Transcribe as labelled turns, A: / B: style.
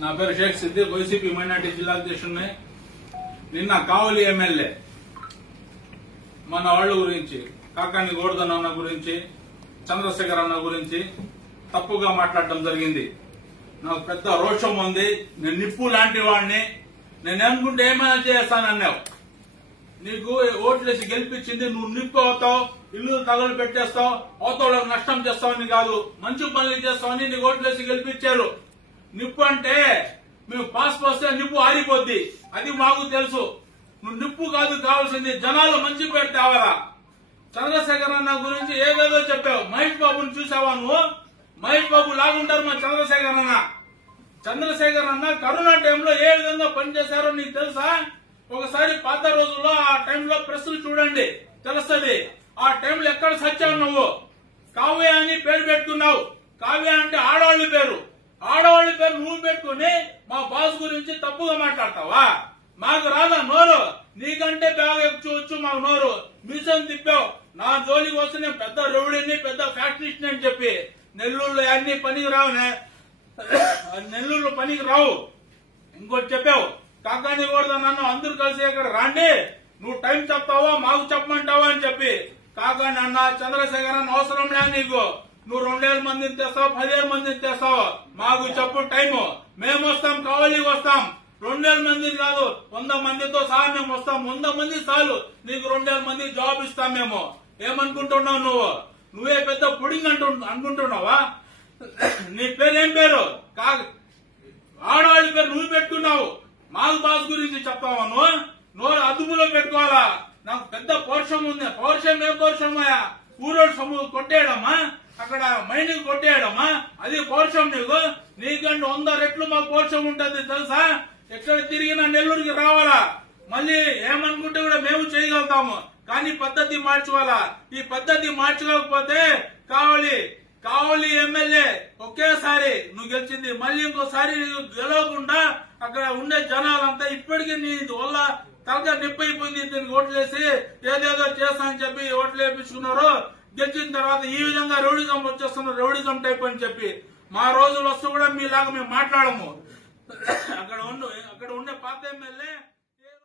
A: నా పేరు Sheikh Siddique YCP minority జిల్లా అధ్యక్షుడిని. నిన్న కావలి ఎమ్మెల్యే మన వాళ్ళ గురించి కాకాని గోడదన్న అన్న గురించి చంద్రశేఖర్ అన్న గురించి తప్పుగా మాట్లాడటం జరిగింది. నాకు పెద్ద రోషం ఉంది. నేను నిప్పు లాంటి వాడిని నేను అనుకుంటే ఏమైనా చేస్తానన్నావు. నీకు ఓట్లేసి గెలిపించింది నువ్వు నిప్పు అవుతావు ఇల్లు తగలు పెట్టేస్తావు అవతలకు నష్టం చేస్తావని కాదు మంచి పనులు చేస్తావని నీకు ఓట్లేసి గెలిపించారు. నిప్పు అంటే మేము పాస్ పోస్తే నిప్పు ఆరిపోద్ది. అది మాకు తెలుసు. నువ్వు నిప్పు కాదు కావాల్సింది జనాలు మంచి పేరు తేవాలా? చంద్రశేఖర్ అన్న గురించి ఏదేదో చెప్పావు. మహేష్ బాబుని చూసావా నువ్వు? మహేష్ బాబు లాగుంటారు మా చంద్రశేఖర్ అన్న. చంద్రశేఖర్ అన్న కరోనా టైంలో ఏ విధంగా పనిచేశారో నీకు తెలుసా? ఒకసారి పాత రోజుల్లో ఆ టైంలో ప్రెస్లు చూడండి. తెలుస్తుంది. ఆ టైంలో ఎక్కడ సచ్చావు నువ్వు? కావ్య అని పేరు పెట్టుకున్నావు. కావ్య అంటే ఆడవాళ్ళు పేరు. పేరు నువ్వు పెట్టుకుని మా బాస్ గురించి తప్పుగా మాట్లాడతావా? మాకు రాదా నోరు? నీకంటే బాగా ఎక్కువచ్చు మాకు నోరు. మిషన్ తిప్పావు. నా జోలికి వస్తే నేను పెద్ద రౌడీని పెద్ద ఫ్యాక్టరీని అని చెప్పి నెల్లూరులో అన్ని పనికి రావునే. నెల్లూరులో పనికి రావు. ఇంకోటి చెప్పావు. కాకాని కూడా నన్ను అందరూ కలిసి ఇక్కడ రాండి. నువ్వు టైం చెప్తావా మాకు చెప్పమంటావా అని చెప్పి. కాకాని అన్న చంద్రశేఖర్ అన్న అవసరం లే నీకు. నువ్వు రెండేళ్ళ మందిని తెస్తావు పదివేల మందిని తెస్తావు మాకు చెప్పు టైము. మేము వస్తాం కావాలి వస్తాం. రెండేళ్ళ మంది కాదు వంద మందితో సహా మేము వస్తాం. వంద మంది చాలు నీకు రెండేళ్ళ మంది జాబ్ ఇస్తాం మేము. ఏమనుకుంటున్నావు నువ్వు? నువ్వే పెద్ద పుడింగ్ అంటు అనుకుంటున్నావా? నీ పేరు ఏం పేరు? కా ఆడవాళ్ళ పేరు నువ్వు పెట్టుకున్నావు. మాకు బాస్ గురించి చెప్తావా నువ్వు? నోరు అదుపులో పెట్టుకోవాలా? నాకు పెద్ద పౌరుషం ఉంది. పౌరుషం ఏం పౌరుషమయ్యా ఊరోడు సమూహం కొట్టేయడమా? అక్కడ మైనింగ్ కొట్టేయడమా? అది పౌరుషం నీకు. నీకంటే వంద రెట్లు మాకు పౌరుషం ఉంటుంది తెలుసా? ఎక్కడ తిరిగినా నెల్లూరుకి రావాలా? మళ్ళీ ఏమనుకుంటే కూడా మేము చేయగలుగుతాము. కానీ పద్ధతి మార్చుకోవాలా? ఈ పద్ధతి మార్చుకోకపోతే కావాలి కావలి ఎమ్మెల్యే ఒకేసారి నువ్వు గెలిచింది. మళ్ళీ ఇంకోసారి నువ్వు గెలవకుండా అక్కడ ఉండే జనాలంతా ఇప్పటికీ నీ వల్ల తలగా నిప్పైపోయింది దీనికి ఓట్లేసి ఏదేదో చేస్తా అని చెప్పి ఓట్లు వేపించుకున్నారు. గెలిచిన తర్వాత ఈ విధంగా రౌడిజం వచ్చేస్తున్న రౌడిజం టైప్ అని చెప్పి మా రోజులు వస్తూ కూడా మీలాగా మేము మాట్లాడము. అక్కడ ఉండు అక్కడ ఉండే పాత ఎమ్మెల్యే